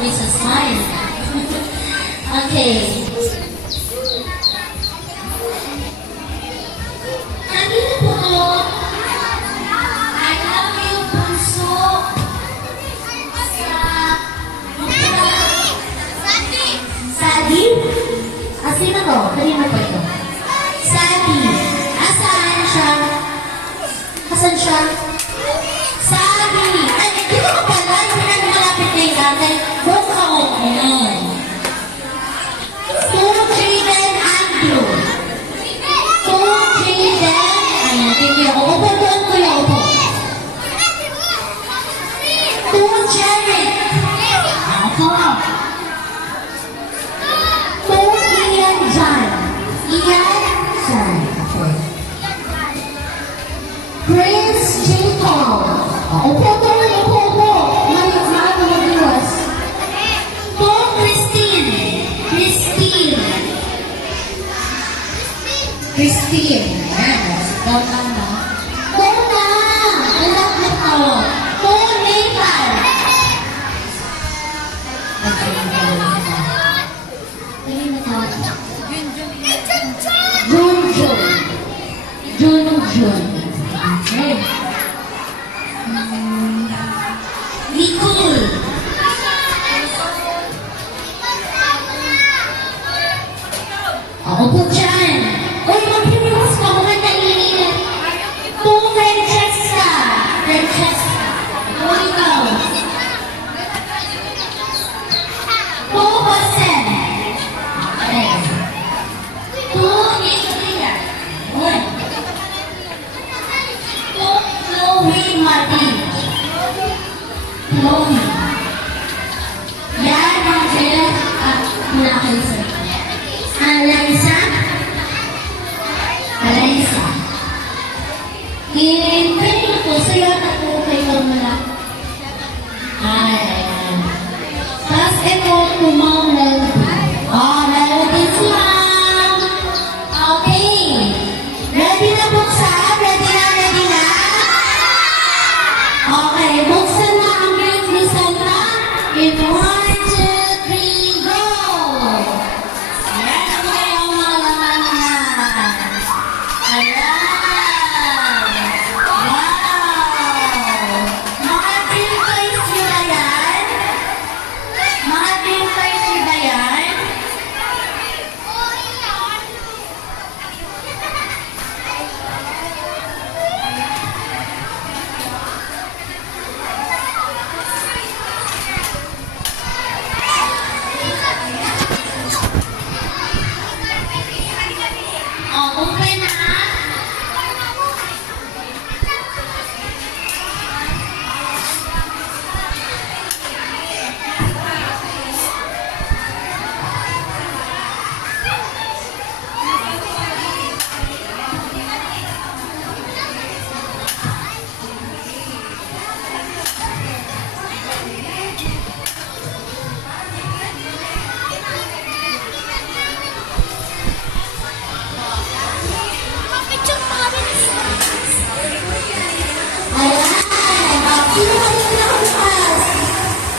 with a smile. Okay. Kanino po to? I love you, Bunso. Sadi? Sino to? Kanino po ito? Sadi. Asaan siya? Asan siya? Sadi. Ay, dito ka pala. Hindi na malapit na yung tatay. Huwag ka ako. Jaden Andrew. Jaden. Ayan, tingin ako. Upo doon ko yung upo. Jared. Ako. Ian John. Ian John. Okay. Prince Jacob. Upo doon, upo. Mga viewers. Christine. Ayan. Dona. Anak na tao. Nathan. Jun. Okay. Nicole. Ako po dyan. Uy, mag-viewers ka. Mga naiinit. Francesca. Uy, ikaw. Jose. Okay. Nicolia. Uy. Chloe Martin. Chloe. Yan, mga sila. Mula kayo sa'yo. Alaysa. Pwede po sa'yo na po kayo mula. Ayan. Tapos ito, Ma'am Melody. Melody si Ma'am. Okay. Ready na buksan? Ready na? Okay, buksan na ang beauty center. In 1,